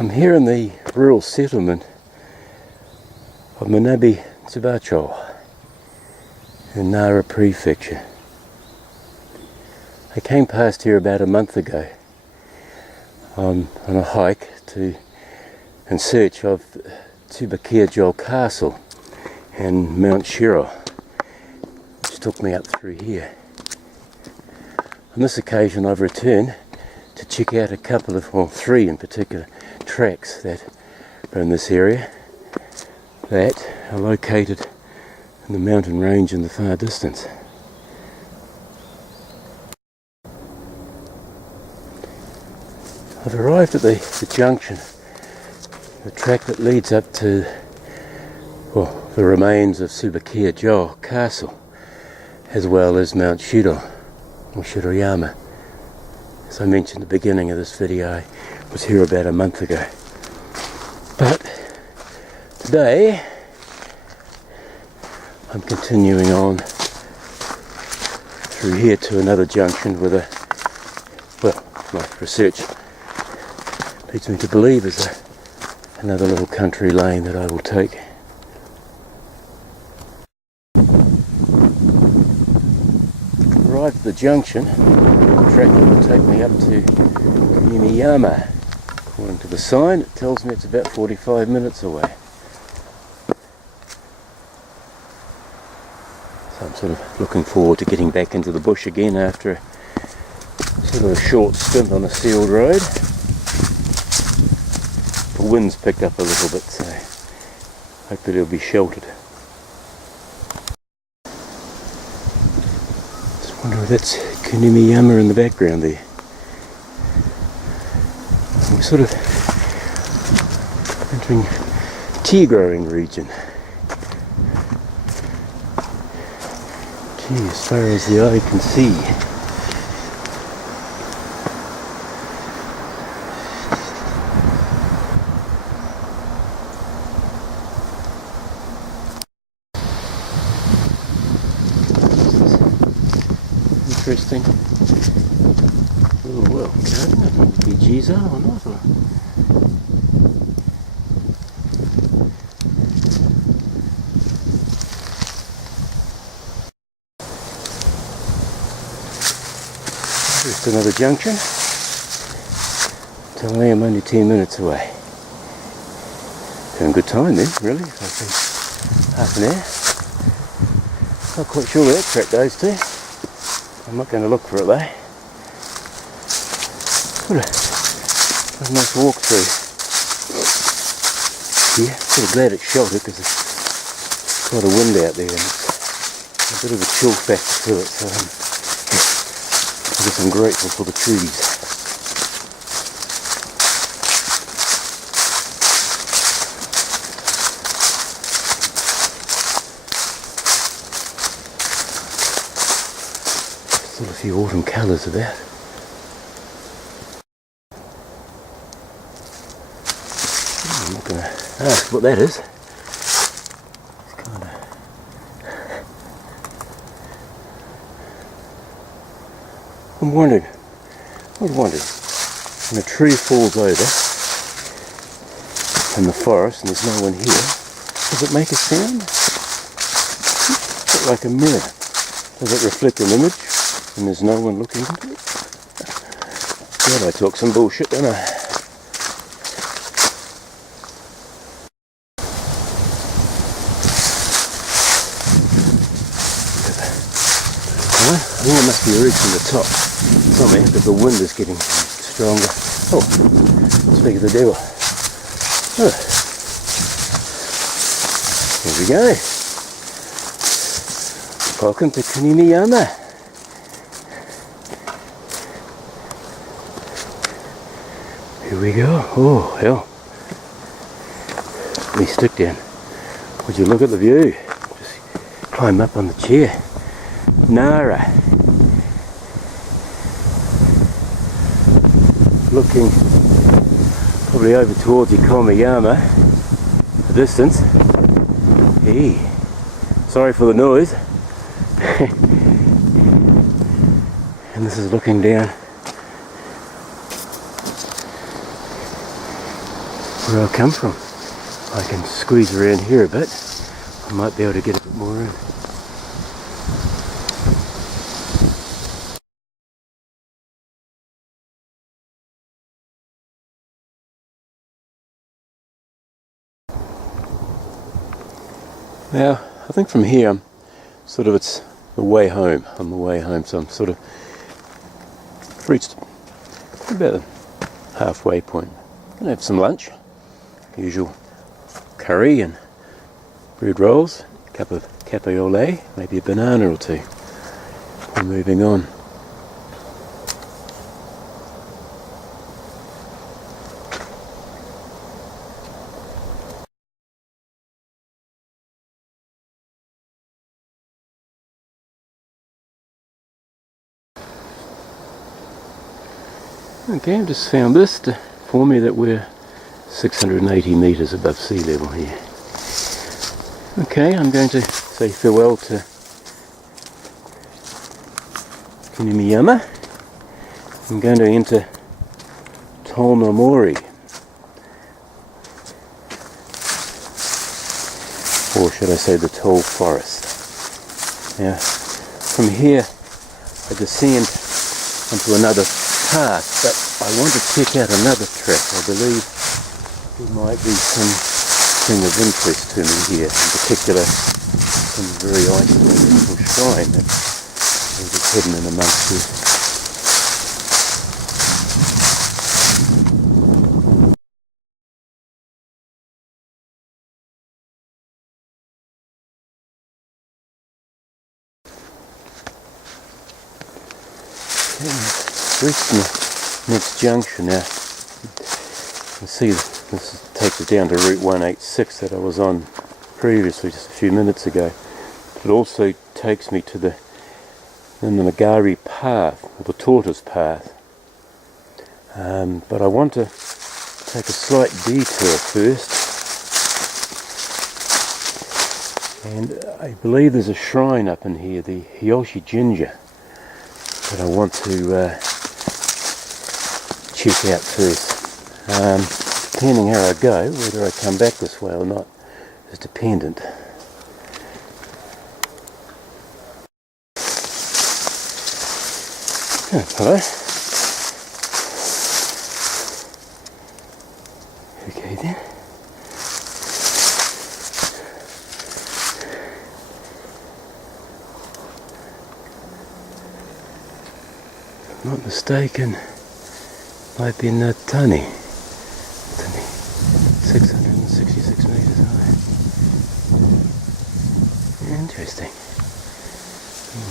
I'm here in the rural settlement of Nanamagari in Nara Prefecture. I came past here about a month ago on a hike in search of Tou-no Castle and Mount Shiro, which took me up through here. On this occasion I've returned to check out a couple of, well, three in particular, tracks that are in this area that are located in the mountain range in the far distance. I've arrived at the junction, the track that leads up to, well, the remains of Tou-no Castle, as well as Mount Shiro, or Shirayama. As I mentioned at the beginning of this video, I was here about a month ago. But today, I'm continuing on through here to another junction with my research leads me to believe is another little country lane that I will take. Arrived at the junction, the track that will take me up to Kunimiyama. According to the sign, it tells me it's about 45 minutes away. So I'm sort of looking forward to getting back into the bush again after sort of a short stint on a sealed road. The wind's picked up a little bit, so hope that it'll be sheltered. Just wonder if that's Kunimiyama in the background there. We're sort of entering tea growing region. Gee, as far as the eye can see. Interesting. Oh well, garden. I don't know if the bees are or not. Just another junction. Telling me I'm only 10 minutes away. Having a good time then, really. I think half an hour. Not quite sure where that track goes to. I'm not going to look for it though. What a nice walk through. Yeah, sort of glad it's sheltered because there's quite a wind out there and it's a bit of a chill factor to it. So I guess I'm grateful for the trees. Still a few autumn colours about. I'm not going to ask what that is. It's kind of... I'm wondering, when a tree falls over in the forest and there's no one here, does it make a sound? It's like a mirror. Does it reflect an image when there's no one looking into it? God, I talk some bullshit, don't I? I think it must be reaching the top somewhere because the wind is getting stronger. Oh, speak of the devil. Oh. Here we go. Welcome to Kunimiyama. Here we go. Oh, hell. Let me stick down. Would you look at the view? Just climb up on the chair. Nara. Looking probably over towards Kunimiyama, the distance. Hey, sorry for the noise. And this is looking down where I come from. I can squeeze around here a bit. I might be able to get a bit more in. Now, I think from here, it's the way home. On the way home, so I'm sort of reached about the halfway point. I'm gonna have some lunch, usual curry and bread rolls, a cup of cafe au lait, maybe a banana or two. We're moving on. Okay, I've just found this to inform me that we're 680 metres above sea level here. Okay, I'm going to say farewell to Kunimiyama. I'm going to enter Tou-no Mori, or should I say the tall forest. Now, from here I descend onto another path, but I want to check out another track. I believe there might be something of interest to me here, in particular some very isolated little shrine that is hidden in amongst this. Reached the next junction now. You can see this takes it down to Route 186 that I was on previously just a few minutes ago. It also takes me to the Nanamagari path, or the tortoise path. But I want to take a slight detour first. And I believe there's a shrine up in here, the Hiyoshi Jinja, that I want to check out first. Depending how I go, whether I come back this way or not is dependent. Oh, hello. Okay then. If I'm not mistaken, might be in Tani. 666 metres high. Interesting.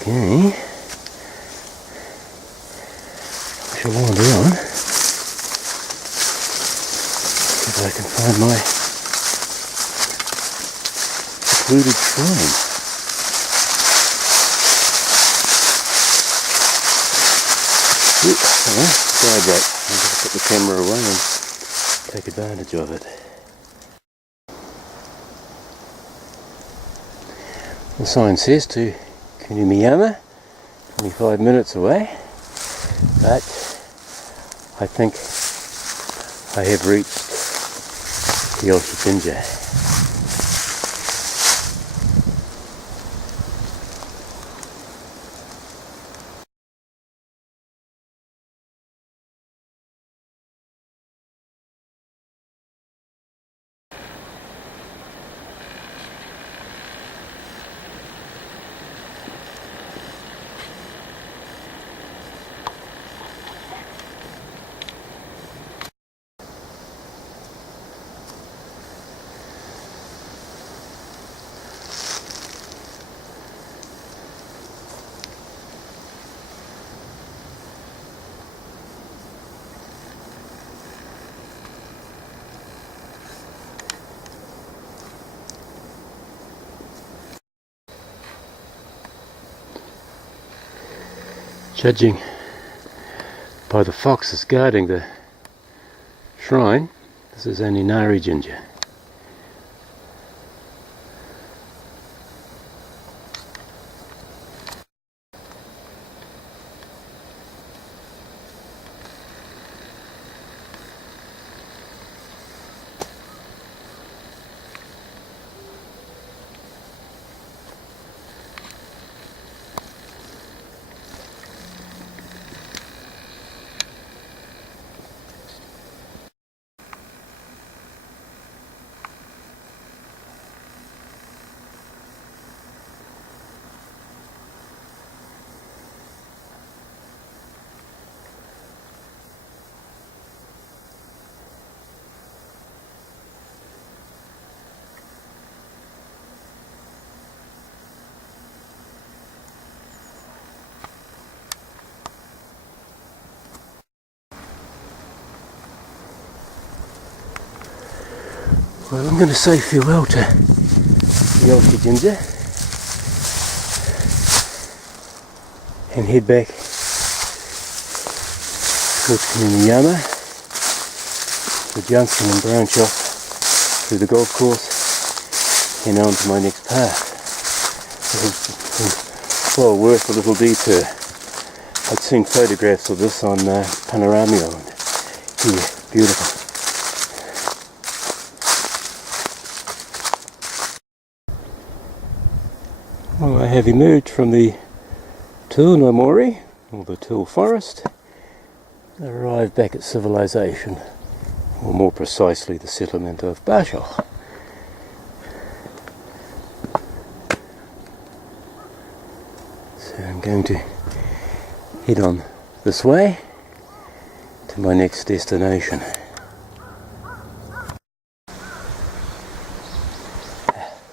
Okay. I shall wander on. See if I can find my secluded shrine. Sorry about that. I'm going to put the camera away and take advantage of it. The sign says to Kunimiyama, 25 minutes away, but I think I have reached the Hiyoshi. Judging by the foxes guarding the shrine, this is only Nari Ginger. Well, I'm going to say farewell to the Elsie Ginger and head back towards Kunimiyama, the junction, and branch off through the golf course and on to my next path. It was well worth a little detour. I'd seen photographs of this on Panorama Island. Yeah, beautiful. Well, I have emerged from the Tou-no Mori, or the Tou forest, and arrived back at civilization, or more precisely the settlement of Basho. So I'm going to head on this way to my next destination.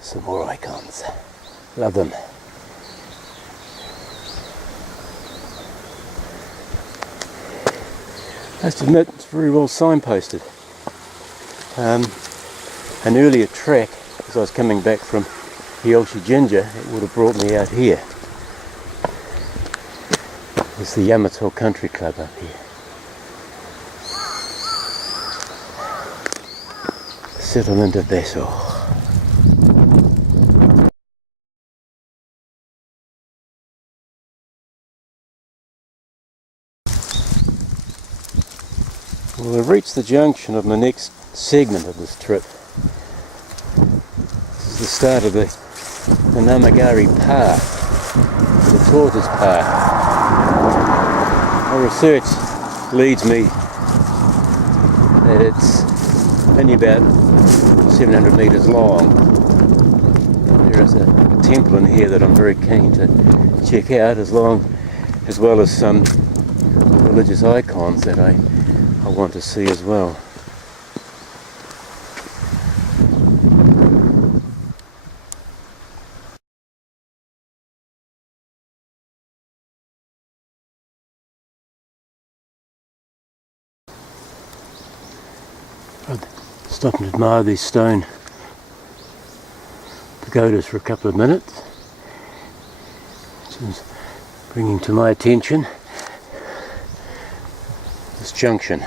Some more icons. Love them. I have to admit, it's very well signposted. An earlier track, as I was coming back from the Elsie Ginger, it would have brought me out here. There's the Yamato Country Club up here. Settlement of Basho. Well, I've reached the junction of my next segment of this trip. This is the start of the Nanamagari path, the tortoise path. My research leads me that it's only about 700 metres long. There is a temple in here that I'm very keen to check out, as well as some religious icons that I want to see as well. I'd stop and admire these stone pagodas for a couple of minutes. This is bringing to my attention this junction,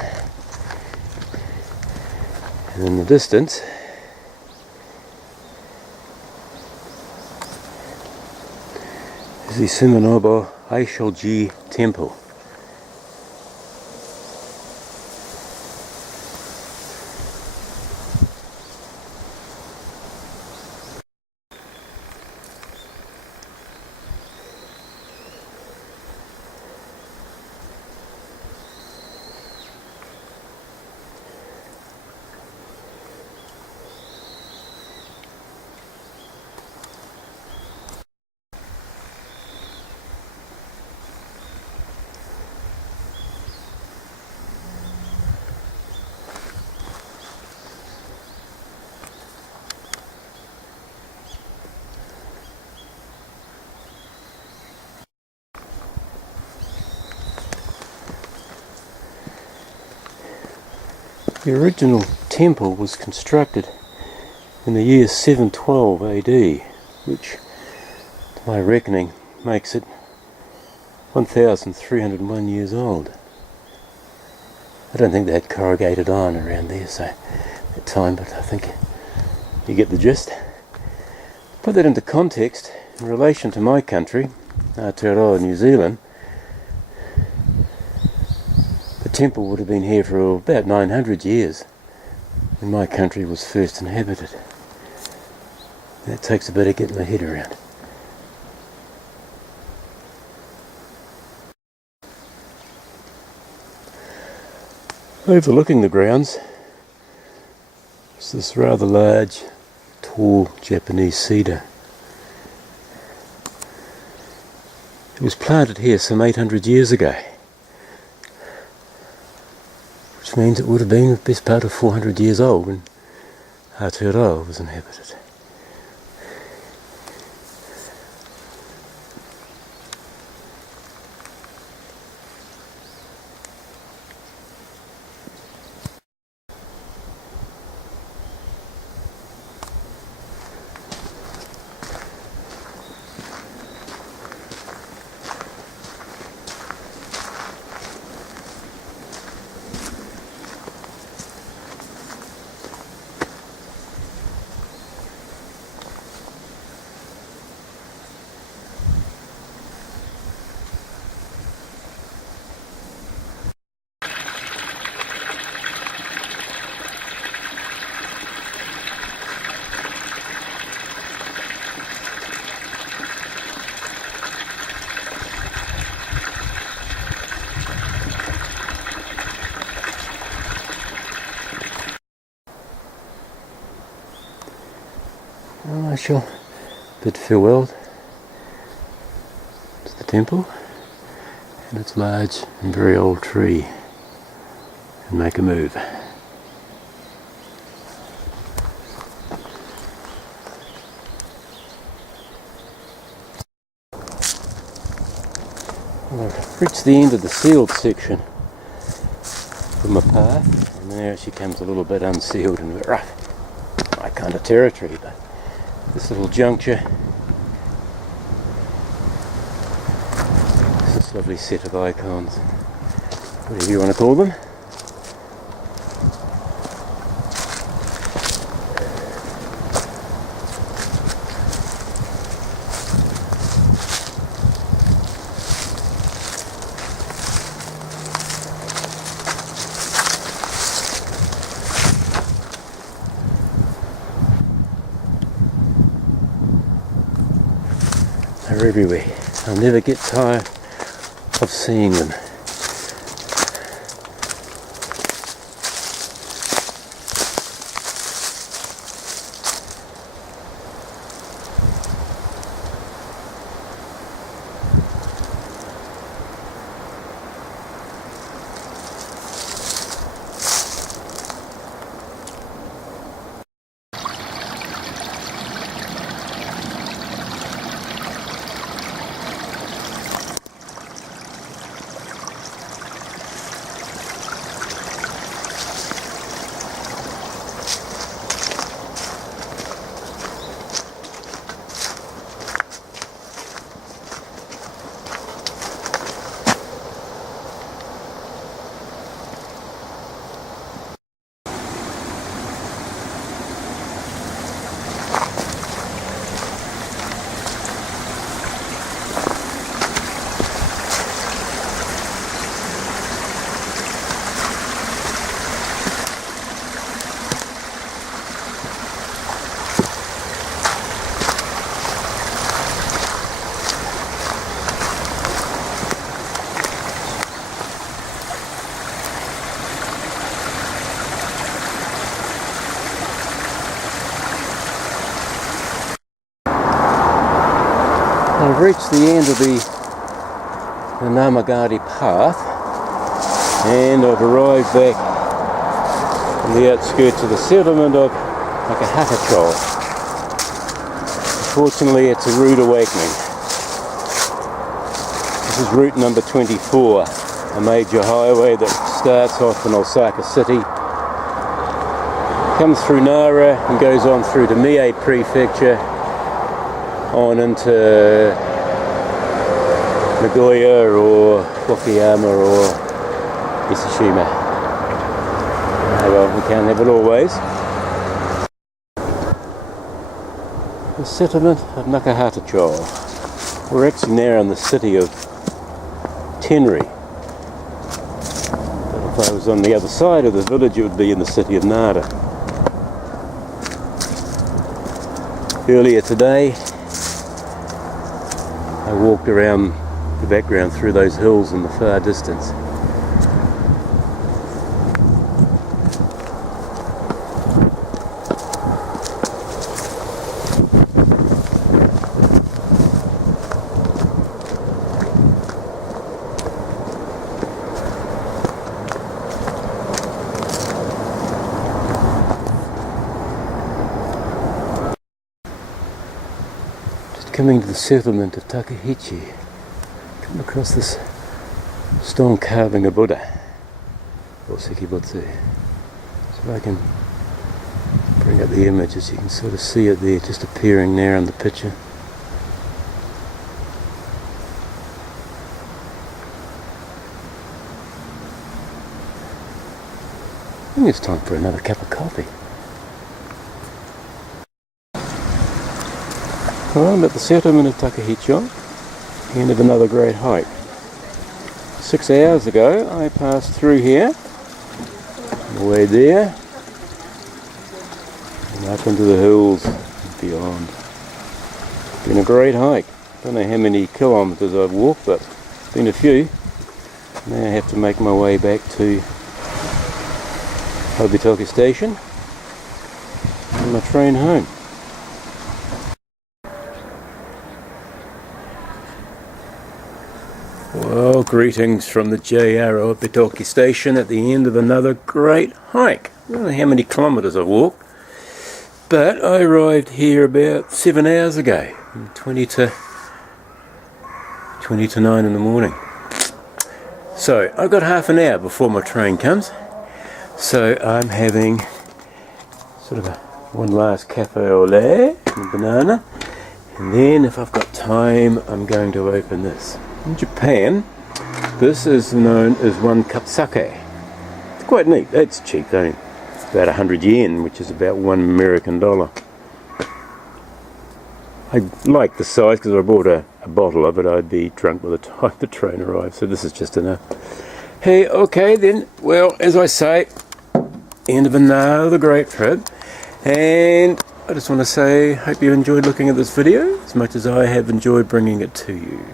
and in the distance is the Suminobo Aishoji Temple. The original temple was constructed in the year 712 AD, which, to my reckoning, makes it 1,301 years old. I don't think they had corrugated iron around there at that time, but I think you get the gist. Put that into context, in relation to my country, Aotearoa, New Zealand, the temple would have been here for about 900 years when my country was first inhabited. That takes a bit of getting my head around. Overlooking the grounds is this rather large, tall Japanese cedar. It was planted here some 800 years ago, which means it would have been the best part of 400 years old when Aotearoa was inhabited. Well, I shall bid farewell to the temple and its large and very old tree and make a move. Well, I've reached the end of the sealed section of my path, and there she comes a little bit unsealed and rough. My kind of territory, but this little juncture, this lovely set of icons, whatever you want to call them. They're everywhere. I'll never get tired of seeing them. I've reached the end of the Nanamagari path and I've arrived back on the outskirts of the settlement of Nakahatacho. Unfortunately, it's a rude awakening. This is route number 24, a major highway that starts off in Osaka City, comes through Nara and goes on through to Mie Prefecture, on into Nagoya or Wakayama or Isushima. Oh well, we can't have it always. The settlement of Nakahatacho. We're actually now in the city of Tenri. But if I was on the other side of the village, it would be in the city of Nara. Earlier today, I walked around the background through those hills in the far distance. Coming to the settlement of Takahichi, come across this stone carving of Buddha, or Sekibutsu. So I can bring up the images, you can sort of see it there, just appearing there in the picture. I think it's time for another cup of coffee. Well, I'm at the settlement of Takahichi, end of another great hike. 6 hours ago I passed through here, on the way there, and up into the hills and beyond. It's been a great hike. Don't know how many kilometres I've walked, but it's been a few. Now I have to make my way back to Obitoka station and my train home. Greetings from the JR Obitoki station at the end of another great hike. I don't know how many kilometres I've walked, but I arrived here about 7 hours ago, 20 to 9 in the morning. So I've got half an hour before my train comes, so I'm having sort of one last cafe au lait and a banana, and then if I've got time I'm going to open this. In Japan, this is known as 1 cup sake. It's quite neat. It's cheap though. It's about 100 yen, which is about $1 American. I like the size because I bought a bottle of it. I'd be drunk by the time the train arrived, so this is just enough. Hey, okay then. Well, as I say, end of another great trip, and I just want to say, hope you enjoyed looking at this video as much as I have enjoyed bringing it to you.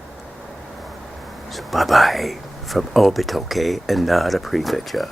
So bye bye from Obitoki in Nara Prefecture.